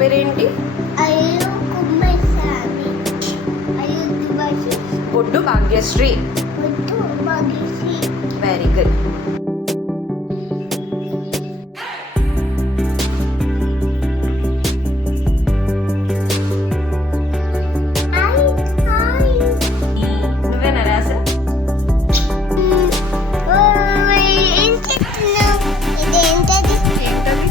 పేరేంటి? Boddu Bhagyashree. Very good. నువ్వేనా రాసా? ఏంటది?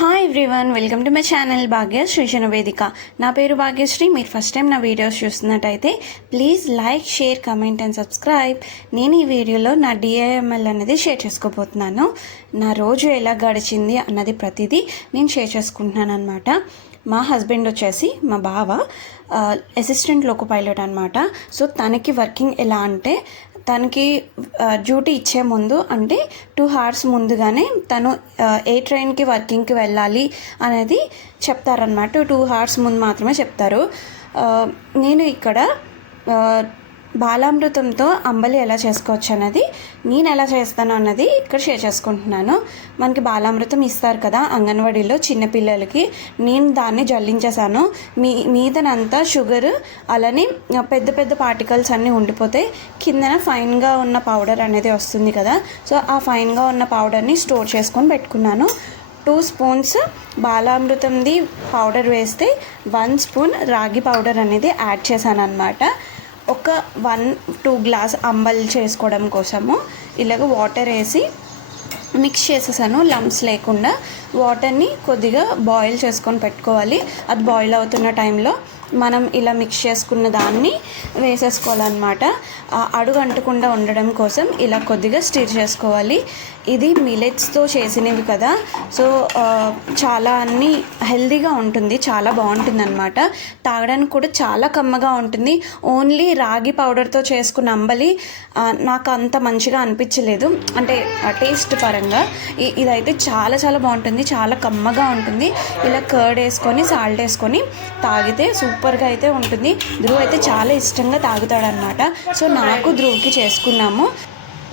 Hi everyone, welcome to my channel Bhagyashree Vedika. నా పేరు భాగ్యశ్రీ. మీరు ఫస్ట్ టైం నా వీడియోస్ చూస్తున్నట్టయితే please like, share, comment and subscribe. నేను ఈ వీడియోలో నా DIML అనేది షేర్ చేసుకోబోతున్నాను. నా రోజు ఎలా గడిచింది అన్నది ప్రతిదీ నేను షేర్ చేసుకుంటున్నాను అనమాట. మా హస్బెండ్ వచ్చేసి మా బావ అసిస్టెంట్ లోకో పైలట్ అనమాట. సో తనకి వర్కింగ్ ఎలా అంటే, తనకి డ్యూటీ ఇచ్చే ముందు అంటే 2 hours ముందుగానే తను ఏ ట్రైన్కి వర్కింగ్కి వెళ్ళాలి అనేది చెప్తారనమాట. 2 hours ముందు మాత్రమే చెప్తారు. నేను ఇక్కడ బాలామృతంతో అంబలి ఎలా చేసుకోవచ్చు అన్నది, నేను ఎలా చేస్తాను అన్నది ఇక్కడ షేర్ చేసుకుంటున్నాను. మనకి బాలామృతం ఇస్తారు కదా అంగన్వాడీలో చిన్నపిల్లలకి. నేను దాన్ని జల్లించేసాను. మీదనంతా షుగర్ అలానే పెద్ద పెద్ద పార్టికల్స్ అన్నీ ఉండిపోతే కిందన ఫైన్గా ఉన్న పౌడర్ అనేది వస్తుంది కదా. సో ఆ ఫైన్గా ఉన్న పౌడర్ని స్టోర్ చేసుకొని పెట్టుకున్నాను. 2 spoons బాలామృతంది పౌడర్ వేస్తే 1 spoon రాగి పౌడర్ అనేది యాడ్ చేశాను అనమాట. ఒక 1-2 గ్లాస్ అంబలి చేసుకోవడం కోసము ఇలాగ వాటర్ వేసి మిక్స్ చేసేసాను. లంప్స్ లేకుండా వాటర్ని కొద్దిగా బాయిల్ చేసుకొని పెట్టుకోవాలి. అది బాయిల్ అవుతున్న టైంలో మనం ఇలా మిక్స్ చేసుకున్న దాన్ని వేసేసుకోవాలన్నమాట. అడుగు అంటకుండా ఉండడం కోసం ఇలా కొద్దిగా స్టిర్ చేసుకోవాలి. ఇది మిలెట్స్తో చేసినవి కదా, సో చాలా అన్నీ హెల్తీగా ఉంటుంది, చాలా బాగుంటుంది అనమాట. తాగడానికి కూడా చాలా కమ్మగా ఉంటుంది. ఓన్లీ రాగి పౌడర్తో చేసుకున్న అంబలి నాకు అంత మంచిగా అనిపించలేదు, అంటే టేస్ట్ పరంగా. ఇదైతే చాలా చాలా బాగుంటుంది, చాలా కమ్మగా ఉంటుంది. ఇలా కర్డ్ వేసుకొని సాల్ట్ వేసుకొని తాగితే సూపర్గా అయితే ఉంటుంది. ధ్రువ్ అయితే చాలా ఇష్టంగా తాగుతాడనమాట. సో నాకు ధ్రువ్కి చేసుకున్నాము.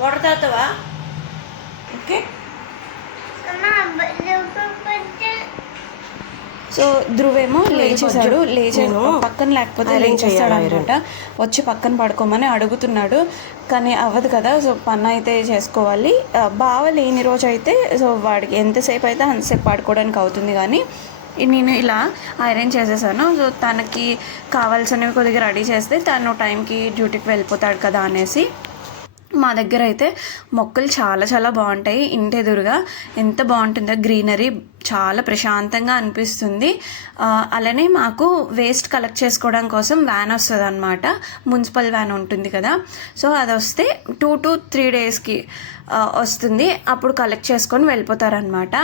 వాటర్ తాగుతావా? ఓకే. సో ధ్రువేమో లేచేసాడు. పక్కన లేకపోతే లేచేస్తాడు అనమాట. వచ్చి పక్కన పడుకోమని అడుగుతున్నాడు, కానీ అవ్వదు కదా. సో పని అయితే చేసుకోవాలి. బావ లేని రోజు అయితే సో వాడికి ఎంతసేపు అయితే అంతసేపు పడుకోవడానికి అవుతుంది. కానీ నేను ఇలా ఐరన్ చేసేసాను. సో తనకి కావాల్సినవి కొద్దిగా రెడీ చేస్తే తను టైంకి డ్యూటీకి వెళ్ళిపోతాడు కదా అనేసి. మా దగ్గర అయితే మొక్కలు చాలా చాలా బాగుంటాయి. ఇంటి ఎదురుగా ఎంత బాగుంటుందో గ్రీనరీ, చాలా ప్రశాంతంగా అనిపిస్తుంది. అలానే మాకు వేస్ట్ కలెక్ట్ చేసుకోవడం కోసం వ్యాన్ వస్తుంది అనమాట. మున్సిపల్ వ్యాన్ ఉంటుంది కదా. సో అది వస్తే 2 to 3 daysకి వస్తుంది. అప్పుడు కలెక్ట్ చేసుకొని వెళ్ళిపోతారనమాట.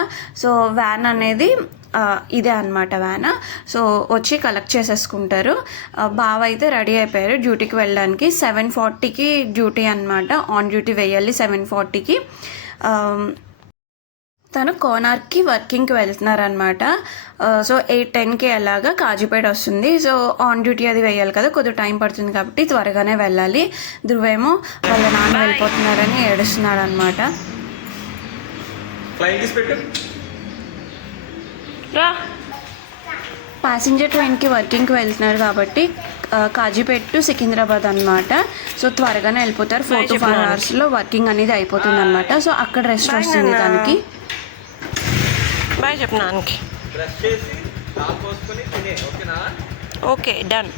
సో వ్యాన్ అనేది ఇదే అనమాట వ్యాన్. సో వచ్చి కలెక్ట్ చేసేసుకుంటారు. బావ అయితే రెడీ అయిపోయారు డ్యూటీకి వెళ్ళడానికి. 7:40కి డ్యూటీ అనమాట. ఆన్ డ్యూటీ వేయాలి 7:40కి. తను కోనార్క్కి వర్కింగ్కి వెళ్తున్నారనమాట. సో 8-10కి అలాగా కాజీపేట వస్తుంది. సో ఆన్ డ్యూటీ అది వేయాలి కదా, కొద్దిగా టైం పడుతుంది కాబట్టి త్వరగానే వెళ్ళాలి. ధ్రువేమో వాళ్ళ నాన్న వెళ్ళిపోతున్నారని ఏడుస్తున్నాడు అనమాట. ప్యాసింజర్ ట్రైన్కి వర్కింగ్కి వెళ్తున్నారు కాబట్టి కాజీపేట టు సికింద్రాబాద్ అనమాట. సో త్వరగానే వెళ్ళిపోతారు. 4 to 5 hours వర్కింగ్ అనేది అయిపోతుంది అనమాట. సో అక్కడ రెస్ట్ వస్తుంది దానికి. బాయ్ చెప్పడానికి. Okay done.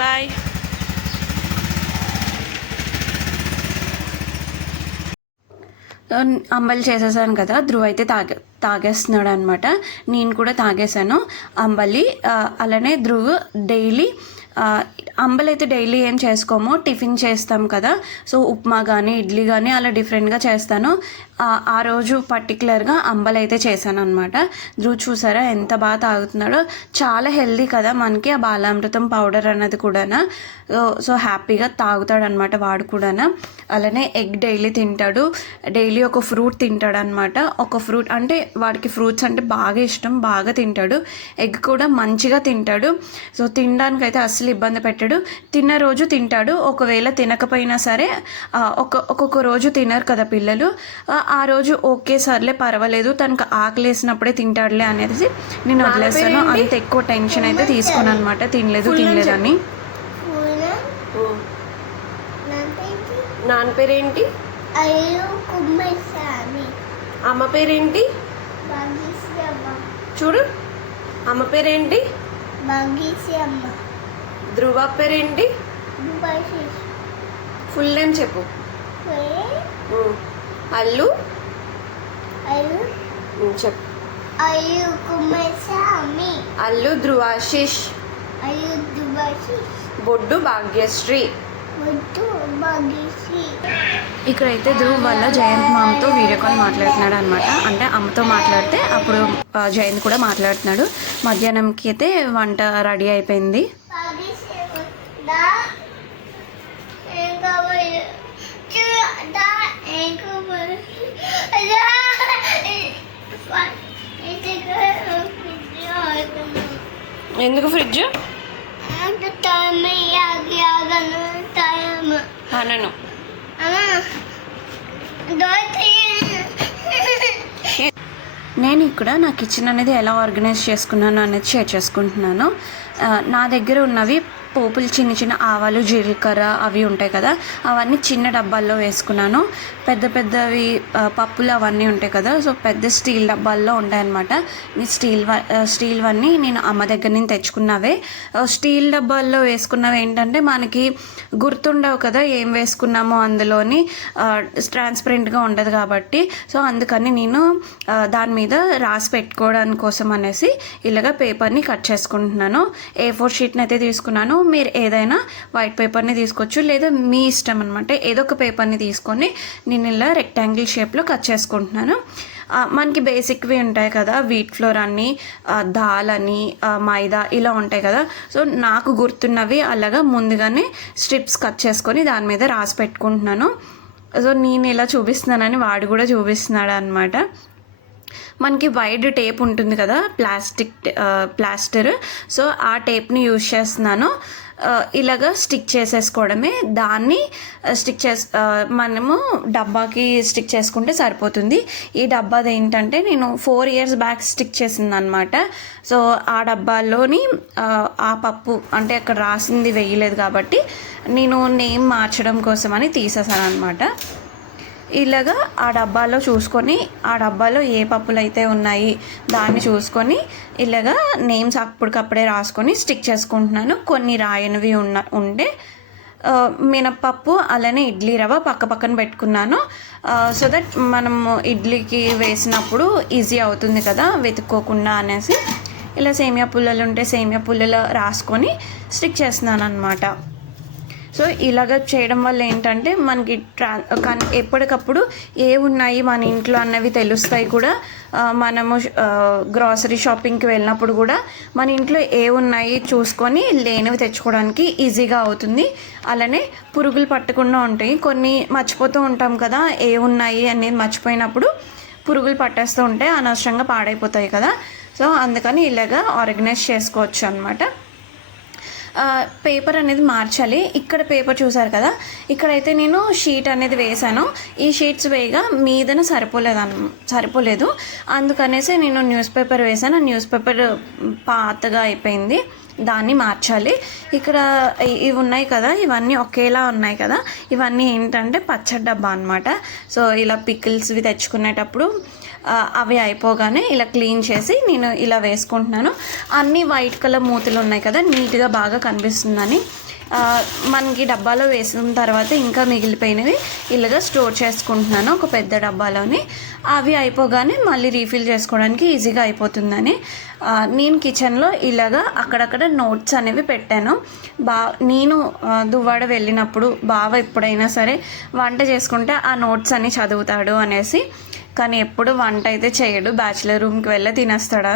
బాయ్. అంబలి చేసేసాను కదా. ధ్రువ్ అయితే తాగేస్తున్నాడు అనమాట. నేను కూడా తాగేసాను అంబలి. అలానే ధ్రువ్ డైలీ అంబలైతే డైలీ ఏం చేసుకోము, టిఫిన్ చేస్తాం కదా. సో ఉప్మా కానీ ఇడ్లీ కానీ అలా డిఫరెంట్గా చేస్తాను. ఆ రోజు పర్టికులర్గా అంబలైతే చేశాను అనమాట. ధ్రువ్ చూసారా ఎంత బాగా తాగుతున్నాడో. చాలా హెల్దీ కదా మనకి ఆ బాలామృతం పౌడర్ అన్నది కూడా. సో హ్యాపీగా తాగుతాడు అనమాట వాడు కూడా. అలానే ఎగ్ డైలీ తింటాడు, డైలీ ఒక ఫ్రూట్ తింటాడు అనమాట. ఒక ఫ్రూట్ అంటే వాడికి ఫ్రూట్స్ అంటే బాగా ఇష్టం, బాగా తింటాడు. ఎగ్ కూడా మంచిగా తింటాడు. సో తినడానికైతే అస్సలు ఇబ్బంది పెట్టాడు. తిన్న రోజు తింటాడు, ఒకవేళ తినకపోయినా సరే ఒక్కొక్క రోజు తినరు కదా పిల్లలు. ఆ రోజు ఓకే సర్లే పర్వాలేదు, తనకు ఆకలేసినప్పుడే తింటాడులే అనేది నేను వదిలేస్తాను. అంత ఎక్కువ టెన్షన్ అయితే తీసుకోను అనమాట, తినలేదని. నాన్న పేరేంటి? అమ్మ పేరేంటి? చూడు అమ్మ పేరేంటి? ధ్రువ పేరేంటి? ఫుల్ నేమ్ చెప్పు. అల్లు చెప్పు. అల్లు ధ్రువాశిష్, బొడ్డు భాగ్యశ్రీ. ఇక్కడైతే ధ్రువ్ వల్ల జయంత్ మామతో వీడియో కాల్ మాట్లాడుతున్నాడు అనమాట. అంటే అమ్మతో మాట్లాడితే అప్పుడు జయంత్ కూడా మాట్లాడుతున్నాడు. మధ్యాహ్నంకి అయితే వంట రెడీ అయిపోయింది. ఎందుకు ఫ్రిడ్జ్ అనను? నేను ఇక్కడ నా కిచెన్ అనేది ఎలా ఆర్గనైజ్ చేసుకున్నాను అనేది షేర్ చేసుకుంటున్నాను. నా దగ్గర ఉన్నవి పోపులు, చిన్న చిన్న ఆవాలు, జీలకర్ర అవి ఉంటాయి కదా, అవన్నీ చిన్న డబ్బాల్లో వేసుకున్నాను. పెద్ద పెద్దవి పప్పులు అవన్నీ ఉంటాయి కదా, సో పెద్ద స్టీల్ డబ్బాల్లో ఉంటాయన్నమాట. స్టీల్వన్నీ నేను అమ్మ దగ్గర నుంచి తెచ్చుకున్నవే. స్టీల్ డబ్బాల్లో వేసుకున్నవి ఏంటంటే మనకి గుర్తుండవు కదా ఏం వేసుకున్నామో అందులోని, ట్రాన్స్పరెంట్గా ఉండదు కాబట్టి. సో అందుకని నేను దాని మీద రాసి పెట్టుకోవడానికి కోసం అనేసి ఇలాగ పేపర్ని కట్ చేసుకుంటున్నాను. A4 షీట్ని అయితే తీసుకున్నాను. మీరు ఏదైనా వైట్ పేపర్ని తీసుకోవచ్చు, లేదా మీ ఇష్టం అనమాట. ఏదో ఒక పేపర్ని తీసుకొని నేను ఇలా రెక్టాంగిల్ షేప్లో కట్ చేసుకుంటున్నాను. మనకి బేసిక్వి ఉంటాయి కదా, వీట్ ఫ్లోర్ అని, దాల్ అని, మైదా ఇలా ఉంటాయి కదా. సో నాకు గుర్తున్నవి అలాగా ముందుగానే స్ట్రిప్స్ కట్ చేసుకొని దాని మీద రాసి పెట్టుకుంటున్నాను. సో నేను ఇలా చూపిస్తున్నానని వాడు కూడా చూపిస్తున్నాడు అనమాట. మనకి వైడ్ టేప్ ఉంటుంది కదా, ప్లాస్టర్. సో ఆ టేప్ని యూజ్ చేస్తున్నాను. ఇలాగ స్టిక్ చేసేసుకోవడమే. దాన్ని మనము డబ్బాకి స్టిక్ చేసుకుంటే సరిపోతుంది. ఈ డబ్బాది ఏంటంటే నేను 4 years బ్యాక్ స్టిక్ చేసింది అనమాట. సో ఆ డబ్బాలోని ఆ పప్పు అంటే అక్కడ రాసింది వేయలేదు కాబట్టి నేను నేమ్ మార్చడం కోసమని తీసేసాను అనమాట. ఇలాగా ఆ డబ్బాలో చూసుకొని, ఆ డబ్బాలో ఏ పప్పులు అయితే ఉన్నాయి దాన్ని చూసుకొని ఇలాగా నేమ్స్ అప్పటికప్పుడే రాసుకొని స్టిక్ చేసుకుంటున్నాను. కొన్ని రాయనివి ఉండే మినప్పప్పు అలానే ఇడ్లీ రవ్వ పక్కన పెట్టుకున్నాను. సో దట్ మనము ఇడ్లీకి వేసినప్పుడు ఈజీ అవుతుంది కదా వెతుక్కోకుండా అనేసి ఇలా సేమియా పుల్లలు ఉంటే సేమియా పుల్లలు రాసుకొని స్టిక్ చేస్తున్నాను అనమాట. సో ఇలాగ చేయడం వల్ల ఏంటంటే మనకి ఎప్పటికప్పుడు ఏ ఉన్నాయి మన ఇంట్లో అన్నవి తెలుస్తాయి కూడా. మనము గ్రాసరీ షాపింగ్కి వెళ్ళినప్పుడు కూడా మన ఇంట్లో ఏ ఉన్నాయి చూసుకొని లేనివి తెచ్చుకోవడానికి ఈజీగా అవుతుంది. అలానే పురుగులు పట్టకుండా ఉంటాయి. కొన్ని మర్చిపోతూ ఉంటాం కదా, ఏ ఉన్నాయి అనేది మర్చిపోయినప్పుడు పురుగులు పట్టేస్తూ ఉంటాయి, అనవసరంగా పాడైపోతాయి కదా. సో అందుకని ఇలాగ ఆర్గనైజ్ చేసుకోవచ్చు అనమాట. పేపర్ అనేది మార్చాలి. ఇక్కడ పేపర్ చూసారు కదా, ఇక్కడైతే నేను షీట్ అనేది వేసాను. ఈ షీట్స్ వేయగా మీదన సరిపోలేదు, అందుకనేసి నేను న్యూస్ పేపర్ వేసాను. న్యూస్ పేపర్ పాతగా అయిపోయింది, దాన్ని మార్చాలి. ఇక్కడ ఇవి ఉన్నాయి కదా, ఇవన్నీ ఒకేలా ఉన్నాయి కదా, ఇవన్నీ ఏంటంటే పచ్చడి డబ్బా అనమాట. సో ఇలా పికిల్స్వి తెచ్చుకునేటప్పుడు అవి అయిపోగానే ఇలా క్లీన్ చేసి నేను ఇలా వేసుకుంటున్నాను. అన్నీ వైట్ కలర్ మూతలు ఉన్నాయి కదా, నీట్గా బాగా కనిపిస్తుందని మనకి డబ్బాలో వేసిన తర్వాత ఇంకా మిగిలిపోయినవి ఇలాగా స్టోర్ చేసుకుంటున్నాను ఒక పెద్ద డబ్బాలోని. అవి అయిపోగానే మళ్ళీ రీఫిల్ చేసుకోవడానికి ఈజీగా అయిపోతుందని నేను కిచెన్లో ఇలాగా అక్కడక్కడ నోట్స్ అనేవి పెట్టాను. నేను దువ్వాడ వెళ్ళినప్పుడు బావ ఎప్పుడైనా సరే వంట చేసుకుంటే ఆ నోట్స్ అన్ని చదువుతాడు అనేసి. కానీ ఎప్పుడు వంట అయితే చేయడు, బ్యాచిలర్ రూమ్కి వెళ్ళి తినేస్తాడు.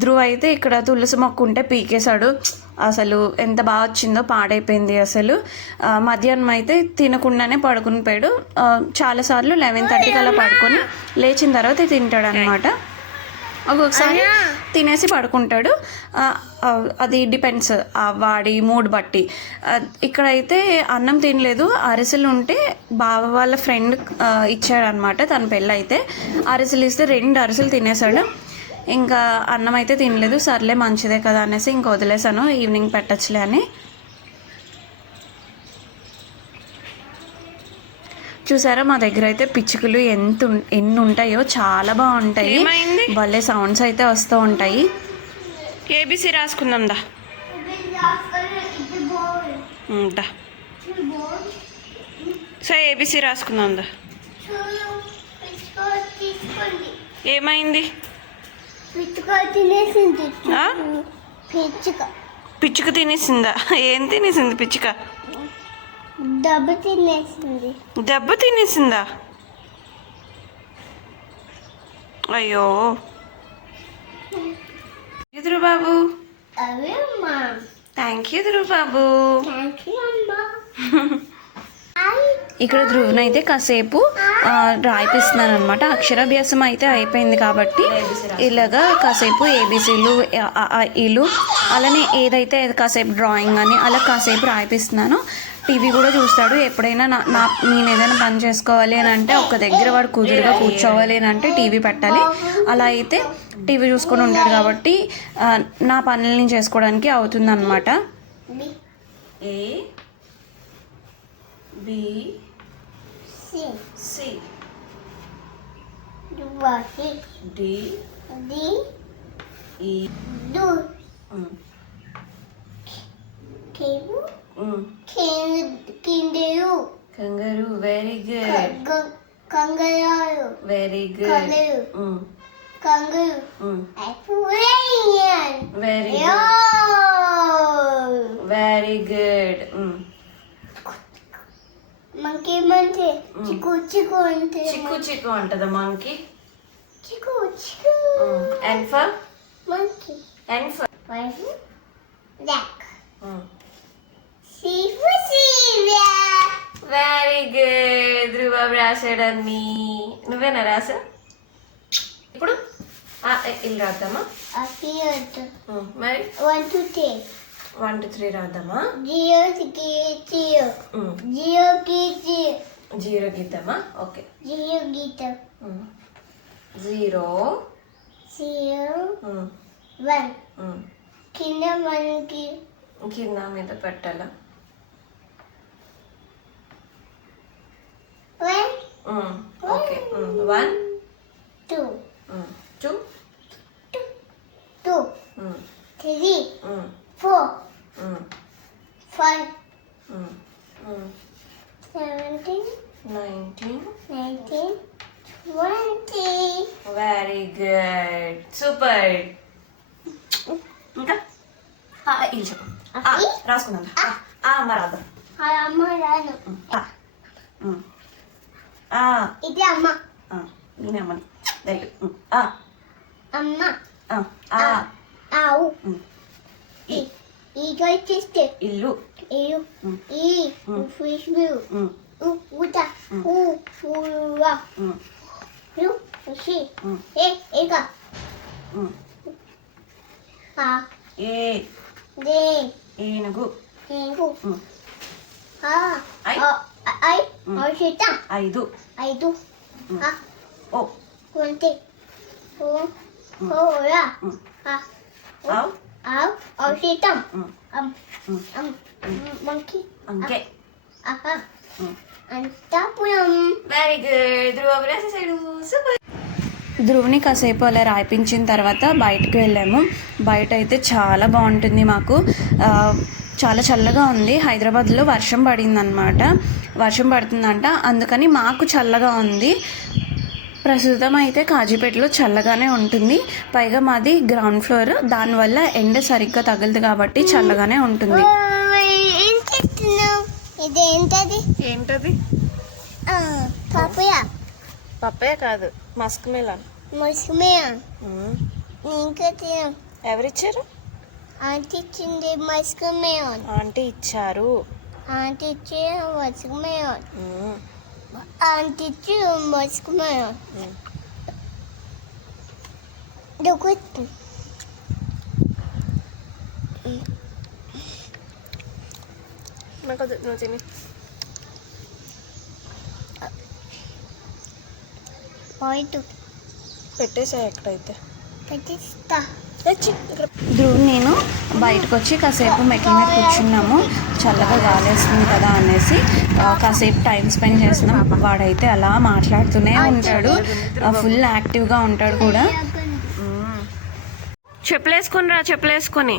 ధ్రువ అయితే ఇక్కడ తులసి మొక్క ఉంటే పీకేశాడు. అసలు ఎంత బాగా వచ్చిందో, పాడైపోయింది అసలు. మధ్యాహ్నం అయితే తినకుండానే పడుకుని పోయాడు. చాలాసార్లు 11:30కి అలా పడుకొని లేచిన తర్వాత తింటాడు అనమాట. ఒక్కొక్కసారి తినేసి పడుకుంటాడు. అది డిపెండ్స్ వాడి మూడ్ బట్టి. ఇక్కడైతే అన్నం తినలేదు, అరిసెలు ఉంటే బావ వాళ్ళ ఫ్రెండ్ ఇచ్చాడనమాట. తన పెళ్ళి అయితే అరిసెలు ఇస్తే 2 అరిసెలు తినేసాడు. ఇంకా అన్నం అయితే తినలేదు. సర్లే మంచిదే కదా అనేసి ఇంక వదిలేసాను, ఈవినింగ్ పెట్టచ్చులే అని. చూసారా మా దగ్గర అయితే పిచ్చుకలు ఎన్ని ఉంటాయో, చాలా బాగుంటాయి. భలే సౌండ్స్ అయితే వస్తూ ఉంటాయి. ఏబిసి రాసుకుందాం దా. సో ఏబిసి రాసుకుందాం దా. ఏమైంది? పిచ్చుక తినేసిందా? ఏం తినేసింది పిచ్చుక? దెబ్బ తినేసిందా? అయ్యో ధ్రువ బాబు. థ్యాంక్ యూ ధ్రువ బాబు. ఇక్కడ ధ్రువనైతే కాసేపు రాయిపిస్తున్నాను అనమాట. అక్షరాభ్యాసం అయితే అయిపోయింది కాబట్టి ఇలాగా కాసేపు ఏబీసీలు ఈలు అలానే ఏదైతే కాసేపు డ్రాయింగ్ అని అలా కాసేపు రాయిపిస్తున్నాను. టీవీ కూడా చూస్తాడు. ఎప్పుడైనా నేను ఏదైనా పని చేసుకోవాలి అని అంటే ఒక దగ్గర వాడు కుదురుగా కూర్చోవాలి అని అంటే టీవీ పెట్టాలి. అలా అయితే టీవీ చూసుకొని ఉంటాడు కాబట్టి నా పనులని చేసుకోవడానికి అవుతుంది అనమాట. ఏ బి సి డి ఈ కంగారు. Very good. Very good. Very good. Very good. Monkey monkey చిక్కు చిక్కు అంటే చిక్కు చిక్కు అంటదా మంకీ? చిక్కు చిక్కు. And for monkey. And for duck. C for zebra. Very good. Dhruva రాసాడన్ని. నువ్వేనా రాసా? ఇప్పుడు ఇల్లు రాద్దామా? మరి 1 2 3 1 2 3 రాద్దామా? జీరో జీరో గీద్దామా? ఓకే. జీరో గీతం. 0 1 కింద మనకి కింద మీద పెట్టాలా? 1 ఓకే. 1 2 2 2 3 4 5 17 19 20. Very good. సూపర్. ఇంకా ఇల్లు చెప్పు. రాసుకుందాం. అమ్మ రాద్దాం. అమ్మ రాను. ఇది అమ్మ. నేనే అమ్మని. Very good. అమ్మ. ఆవు. ఇక వచ్చేస్తే ఇల్లు. ఈ ఫిష్ వ్యూ ఊట ఊవా ఫిషి ఇక ఏనుగు. ఔషధం 5 ఓ కొంటే కూర ఔషధం మంకీ అంకే. అంతాపురం. Very good. ధ్రువ రాసేసాడు. సూపర్. ధ్రువుని కాసేపు అలా రాయిపించిన తర్వాత బయటకు వెళ్ళాము. బయట అయితే చాలా బాగుంటుంది. మాకు చాలా చల్లగా ఉంది. హైదరాబాద్లో వర్షం పడిందనమాట, వర్షం పడుతుందంట, అందుకని మాకు చల్లగా ఉంది. ప్రస్తుతం అయితే కాజీపేటలో చల్లగానే ఉంటుంది. పైగా మాది గ్రౌండ్ ఫ్లోర్, దానివల్ల ఎండ సరిగ్గా తగలదు కాబట్టి చల్లగానే ఉంటుంది. ఏం చేస్తున్నావు? ఇది ఏంటది? ఏంటది? పప్పయ్య. పప్పయ్య కాదు, మస్క్ మిలన్. మస్కుమేయ. ఇంకా తిన. ఎవరిచ్చారు? ఆంటీ ఇచ్చింది మస్కుమేయ. ఆంటీ ఇచ్చారు. ఆంటీ ఇచ్చి మస్కుమేయ. ఆంటీ ఇచ్చి మస్కుమేయ. దొక్కుతుంది. నాకు నువ్వు తిని. పాయింట్ పెట్టేసాయి ఎక్కడైతే. పెట్టిస్తా. ధ్రువ్ నేను బయటకు వచ్చి కాసేపు మెట్ల మీద కూర్చున్నాము, చల్లగా గాలేస్తుంది కదా అనేసి కాసేపు టైం స్పెండ్ చేస్తున్నాం. వాడైతే అలా మాట్లాడుతూనే ఉంటాడు, ఫుల్ యాక్టివ్గా ఉంటాడు కూడా. చెప్పులేసుకొని రా, చెప్పులేసుకొని.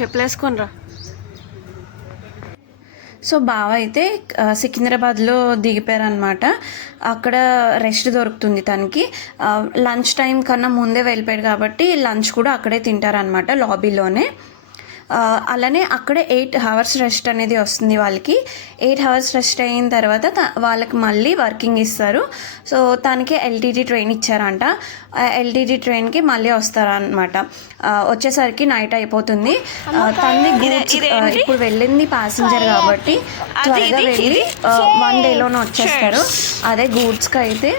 చెప్పులేసుకొని రా. సో బావ అయితే సికింద్రాబాద్లో దిగిపోయారనమాట. అక్కడ రెస్ట్ దొరుకుతుంది తనకి. లంచ్ టైం కన్నా ముందే వెళ్ళిపోయాడు కాబట్టి లంచ్ కూడా అక్కడే తింటారనమాట, లాబీలోనే. అలానే అక్కడే 8 hours రెస్ట్ అనేది వస్తుంది వాళ్ళకి. 8 hours రెస్ట్ అయిన తర్వాత వాళ్ళకి మళ్ళీ వర్కింగ్ ఇస్తారు. సో తనకి ఎల్టీటీ ట్రైన్ ఇచ్చారంట. ఎల్టీటీ ట్రైన్కి మళ్ళీ వస్తారనమాట. వచ్చేసరికి నైట్ అయిపోతుంది. తనని ఇప్పుడు వెళ్ళింది ప్యాసింజర్ కాబట్టి త్వరగా వెళ్ళి 1 dayలోనే వచ్చేస్తారు. అదే గూడ్స్కి అయితే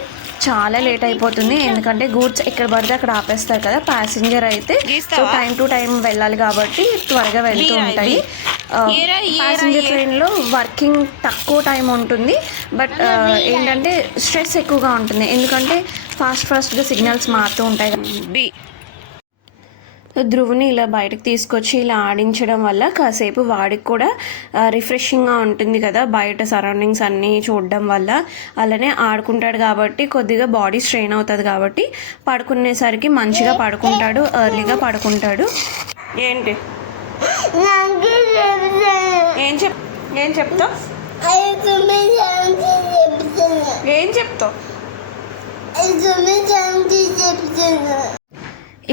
చాలా లేట్ అయిపోతుంది, ఎందుకంటే గూడ్స్ ఎక్కడ పడితే అక్కడ ఆపేస్తారు కదా. ప్యాసింజర్ అయితే సో టైం టు టైం వెళ్ళాలి కాబట్టి త్వరగా వెళ్తూ ఉంటాయి. ప్యాసింజర్ ట్రైన్లో వర్కింగ్ తక్కువ టైం ఉంటుంది, బట్ ఏంటంటే స్ట్రెస్ ఎక్కువగా ఉంటుంది, ఎందుకంటే ఫాస్ట్గా సిగ్నల్స్ మారుతూ ఉంటాయి. ధ్రువుని ఇలా బయటకు తీసుకొచ్చి ఇలా ఆడించడం వల్ల కాసేపు వాడికి కూడా రిఫ్రెషింగ్గా ఉంటుంది కదా, బయట సరౌండింగ్స్ అన్నీ చూడడం వల్ల. అలానే ఆడుకుంటాడు కాబట్టి కొద్దిగా బాడీ స్ట్రెయిన్ అవుతుంది కాబట్టి పడుకునేసరికి మంచిగా పడుకుంటాడు, ఎర్లీగా పడుకుంటాడు. ఏంటి ఏం చెప్తావు? ఏం చెప్తావు?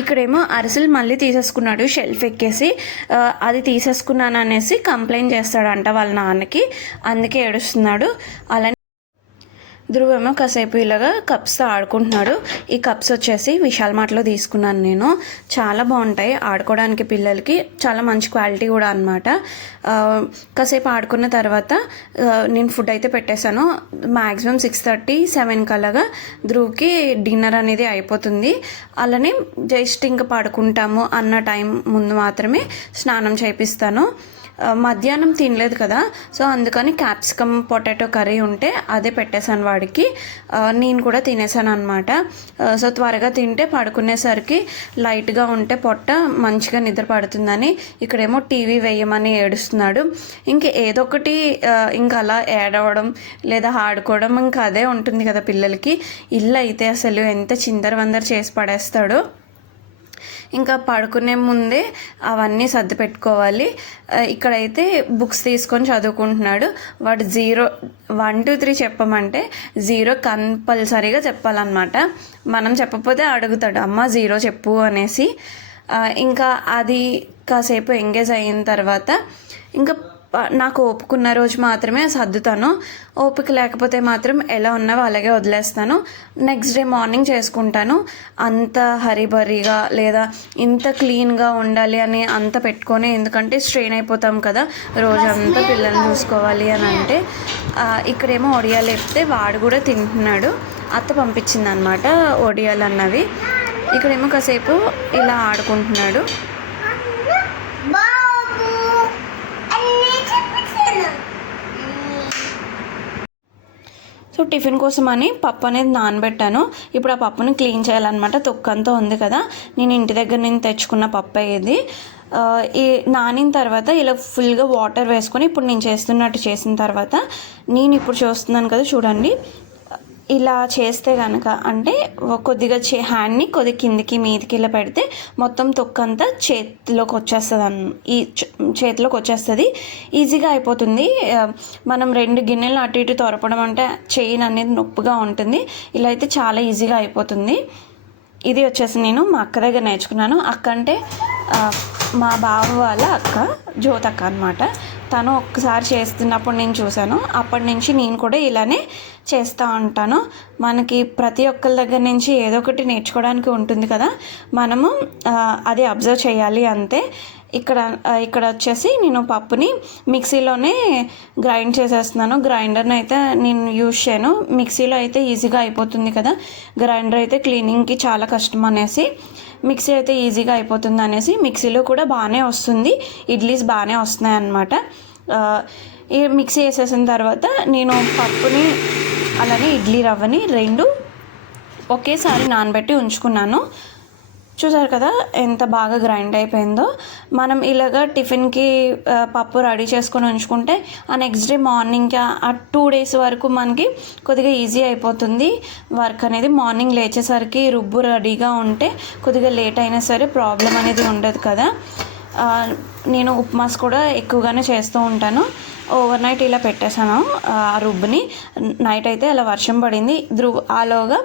ఇక్కడేమో అరిసెలు మళ్ళీ తీసేసుకున్నాడు షెల్ఫ్ ఎక్కేసి. అది తీసేసుకున్నాను అనేసి కంప్లైంట్ చేస్తాడంట వాళ్ళ నాన్నకి, అందుకే ఏడుస్తున్నాడు. అలానే ధ్రువేమో కాసేపు ఇలాగా కప్స్తో ఆడుకుంటున్నాడు. ఈ కప్స్ వచ్చేసి విశాల్ మార్ట్లో తీసుకున్నాను నేను, చాలా బాగుంటాయి ఆడుకోవడానికి, పిల్లలకి చాలా మంచి క్వాలిటీ కూడా అనమాట. కాసేపు ఆడుకున్న తర్వాత నేను ఫుడ్ అయితే పెట్టేశాను. మ్యాక్సిమం 6:30-7 కల్లాగా ధ్రువ్కి డిన్నర్ అనేది అయిపోతుంది. అలానే జస్ట్ ఇంకా పడుకుంటాము అన్న టైం ముందు మాత్రమే స్నానం చేపిస్తాను. మధ్యాహ్నం తినలేదు కదా, సో అందుకని క్యాప్సికమ్ పొటాటో కర్రీ ఉంటే అదే పెట్టేశాను వాడికి. నేను కూడా తినేసాను అనమాట. సో త్వరగా తింటే పడుకునేసరికి లైట్గా ఉంటే పొట్ట మంచిగా నిద్ర పడుతుందని ఇక్కడేమో టీవీ వేయమని ఏడుస్తున్నాడు. ఇంక ఏదో ఒకటి ఇంకా అలా ఏడవడం లేదా ఆడుకోవడం ఇంకా అదే ఉంటుంది కదా పిల్లలకి. ఇల్లు అయితే అసలు ఎంత చిందరవందర చేసి పడేస్తాడో. ఇంకా పడుకునే ముందే అవన్నీ సర్ది పెట్టుకోవాలి. ఇక్కడైతే బుక్స్ తీసుకొని చదువుకుంటున్నాడు. వాడు 0, 1, 2, 3 చెప్పమంటే 0 కంపల్సరీగా చెప్పాలన్నమాట. మనం చెప్పకపోతే అడుగుతాడు, అమ్మ 0 చెప్పు అనేసి. ఇంకా అది కాసేపు ఎంగేజ్ అయిన తర్వాత ఇంకా నాకు ఓపుకున్న రోజు మాత్రమే సర్దుతాను. ఓపిక లేకపోతే మాత్రం ఎలా ఉన్నావో అలాగే వదిలేస్తాను. నెక్స్ట్ డే మార్నింగ్ చేసుకుంటాను. అంత హరిబరిగా లేదా ఇంత క్లీన్గా ఉండాలి అని అంత పెట్టుకొని, ఎందుకంటే స్ట్రెయిన్ అయిపోతాం కదా రోజంతా పిల్లల్ని చూసుకోవాలి అని అంటే. ఇక్కడేమో ఒడియాలు వేపితే వాడు కూడా తింటున్నాడు. అత్త పంపించింది అనమాట ఒడియాలు అన్నవి. ఇక్కడేమో కాసేపు ఇలా ఆడుకుంటున్నాడు. సో టిఫిన్ కోసం అని పప్పు అనేది నానబెట్టాను. ఇప్పుడు ఆ పప్పుని క్లీన్ చేయాలన్నమాట. తొక్కంతా ఉంది కదా, నేను ఇంటి దగ్గర నుంచి తెచ్చుకున్న పప్పు ఇది. ఈ నానిన తర్వాత ఇలా ఫుల్గా వాటర్ వేసుకొని ఇప్పుడు నేను చేస్తున్నట్టు చేసిన తర్వాత, నేను ఇప్పుడు చూస్తున్నాను కదా చూడండి, ఇలా చేస్తే కనుక అంటే కొద్దిగా హ్యాండ్ని కొద్దిగా కిందికి మీదికి ఇలా పెడితే మొత్తం తొక్కంతా చేతిలోకి వచ్చేస్తుంది చేతిలోకి వచ్చేస్తుంది, ఈజీగా అయిపోతుంది. మనం 2 గిన్నెలు అటు ఇటు తొరపడం అంటే చైన్ అనేది నొప్పిగా ఉంటుంది, ఇలా అయితే చాలా ఈజీగా అయిపోతుంది. ఇది వచ్చేసి నేను మా అక్క దగ్గర నేర్చుకున్నాను. అక్క అంటే మా బావ వాళ్ళ అక్క, జ్యోతక్క అనమాట. తను ఒక్కసారి చేస్తున్నప్పుడు నేను చూశాను, అప్పటి నుంచి నేను కూడా ఇలానే చేస్తూ ఉంటాను. మనకి ప్రతి ఒక్కరి దగ్గర నుంచి ఏదో ఒకటి నేర్చుకోవడానికి ఉంటుంది కదా, మనము అది అబ్జర్వ్ చేయాలి అంతే. ఇక్కడ వచ్చేసి నేను పప్పుని మిక్సీలోనే గ్రైండ్ చేసేస్తున్నాను. గ్రైండర్ని అయితే నేను యూజ్ చేయను, మిక్సీలో అయితే ఈజీగా అయిపోతుంది కదా. గ్రైండర్ అయితే క్లీనింగ్కి చాలా కష్టం అనేసి మిక్సీ అయితే ఈజీగా అయిపోతుంది అనేసి మిక్సీలో కూడా బాగానే వస్తుంది, ఇడ్లీస్ బాగానే వస్తున్నాయి అన్నమాట. ఈ మిక్సీ వేసేసిన తర్వాత నేను పప్పుని అలానే ఇడ్లీ రవ్వని 2 ఒకేసారి నానబెట్టి ఉంచుకున్నాను. చూసారు కదా ఎంత బాగా గ్రైండ్ అయిపోయిందో. మనం ఇలాగ టిఫిన్కి పప్పు రెడీ చేసుకొని ఉంచుకుంటే ఆ నెక్స్ట్ డే మార్నింగ్కి ఆ 2 days వరకు మనకి కొద్దిగా ఈజీ అయిపోతుంది వర్క్ అనేది. మార్నింగ్ లేచేసరికి రుబ్బు రెడీగా ఉంటే కొద్దిగా లేట్ అయినా సరే ప్రాబ్లం అనేది ఉండదు కదా. నేను ఉప్మాస్ కూడా ఎక్కువగానే చేస్తూ ఉంటాను. ఓవర్ నైట్ ఇలా పెట్టేశాను ఆ రుబ్బుని. నైట్ అయితే అలా వర్షం పడింది, ఆలోగా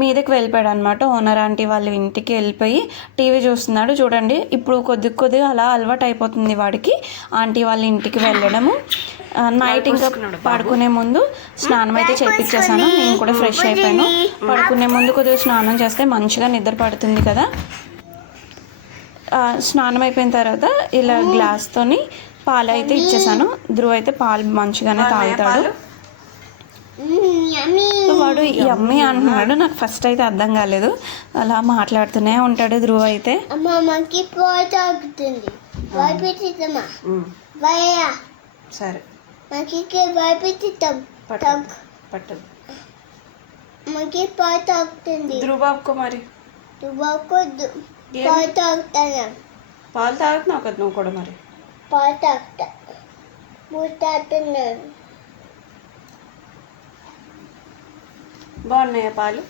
మీదకి వెళ్ళిపోయాడు అనమాట. ఓనర్ ఆంటీ వాళ్ళ ఇంటికి వెళ్ళిపోయి టీవీ చూస్తున్నాడు. చూడండి ఇప్పుడు కొద్దిగా అలా అలవాటు అయిపోతుంది వాడికి ఆంటీ వాళ్ళ ఇంటికి వెళ్ళడము. నైట్ ఇంకా పడుకునే ముందు స్నానం అయితే చేపించేసాను. నేను కూడా ఫ్రెష్ అయిపోయాను. పడుకునే ముందు కొద్దిగా స్నానం చేస్తే మంచిగా నిద్ర పడుతుంది కదా. స్నానం అయిపోయిన తర్వాత ఇలా గ్లాస్తోని పాలు అయితే ఇచ్చేసాను. ధ్రువ్ అయితే పాలు మంచిగానే తాగుతాడు. వాడు యమ్మీ అంటున్నాడు, నాకు ఫస్ట్ అయితే అర్థం కాలేదు, అలా మాట్లాడుతూనే ఉంటాడు ధ్రువ్ అయితే. సరే ధ్రువ్ బాబుకో మరి పాలు తాగుతున్నావు కదా నువ్వు కూడా, మరి బాగున్నాయా పాలు?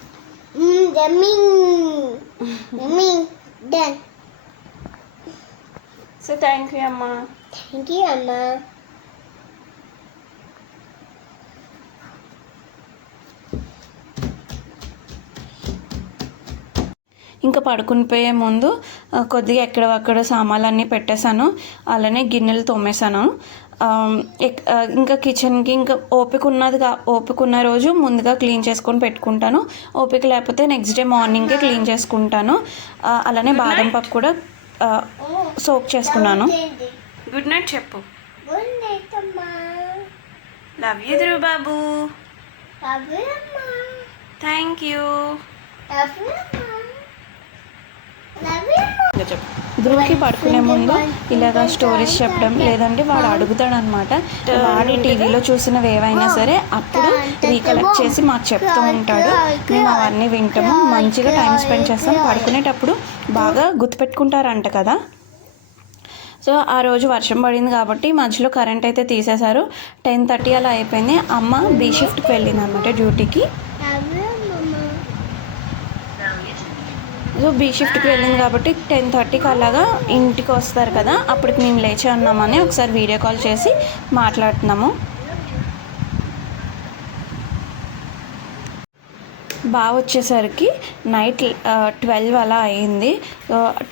సో థ్యాంక్ యూ అమ్మా. ఇంకా పడుకుని పోయే ముందు కొద్దిగా ఎక్కడక్కడ సామాన్లన్నీ పెట్టేశాను, అలానే గిన్నెలు తోమేశాను. ఇంకా కిచెన్కి ఇంకా ఓపిక ఉన్న రోజు ముందుగా క్లీన్ చేసుకొని పెట్టుకుంటాను, ఓపిక లేకపోతే నెక్స్ట్ డే మార్నింగే క్లీన్ చేసుకుంటాను. అలానే బాదం పప్పు కూడా సోక్ చేసుకున్నాను. గుడ్ నైట్ చెప్పు. లవ్ యూ ధ్రువ్ బాబు. Thank you. ధ్రువ్కి పడుకునే ముందు ఇలాగా స్టోరీస్ చెప్పడం, లేదంటే వాడు అడుగుతాడు అనమాట. వాడి టీవీలో చూసినవి ఏవైనా సరే అప్పుడు రీకలెక్ట్ చేసి మాకు చెప్తూ ఉంటాడు. మేము అవన్నీ వింటాము, మంచిగా టైం స్పెండ్ చేస్తాం. పడుకునేటప్పుడు బాగా గుర్తుపెట్టుకుంటారంట కదా. సో ఆ రోజు వర్షం పడింది కాబట్టి మధ్యలో కరెంట్ అయితే తీసేశారు. 10:30 అలా అయిపోయింది. అమ్మ బీ షిఫ్ట్కి వెళ్ళింది అనమాట డ్యూటీకి. సో బీ షిఫ్ట్కి వెళ్ళింది కాబట్టి 10:30కి అలాగా ఇంటికి వస్తారు కదా, అప్పటికి మేము లేచి ఉన్నామని ఒకసారి వీడియో కాల్ చేసి మాట్లాడుతున్నాము. బాగా వచ్చేసరికి నైట్ 12 అలా అయింది.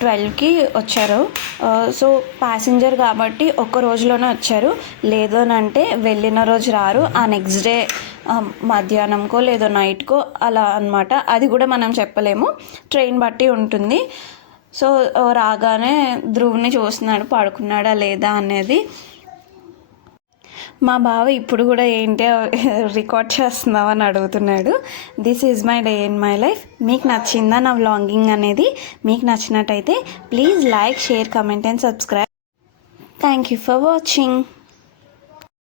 12కి వచ్చారు. సో ప్యాసింజర్ కాబట్టి ఒక్క రోజులోనే వచ్చారు, లేదు అని అంటే వెళ్ళిన రోజు రారు, ఆ నెక్స్ట్ డే మధ్యాహ్నంకో లేదో నైట్కో అలా అనమాట. అది కూడా మనం చెప్పలేము, ట్రైన్ బట్టి ఉంటుంది. సో రాగానే ధ్రువ్ని చూస్తున్నాడు పడుకున్నాడా లేదా అనేది. మా బావ ఇప్పుడు కూడా ఏంటి రికార్డ్ చేస్తున్నావు అని అడుగుతున్నాడు. This is my day in my life. మీకు నచ్చిందా నా వ్లాగింగ్ అనేది? మీకు నచ్చినట్టయితే please like, share, comment and subscribe. Thank you for watching.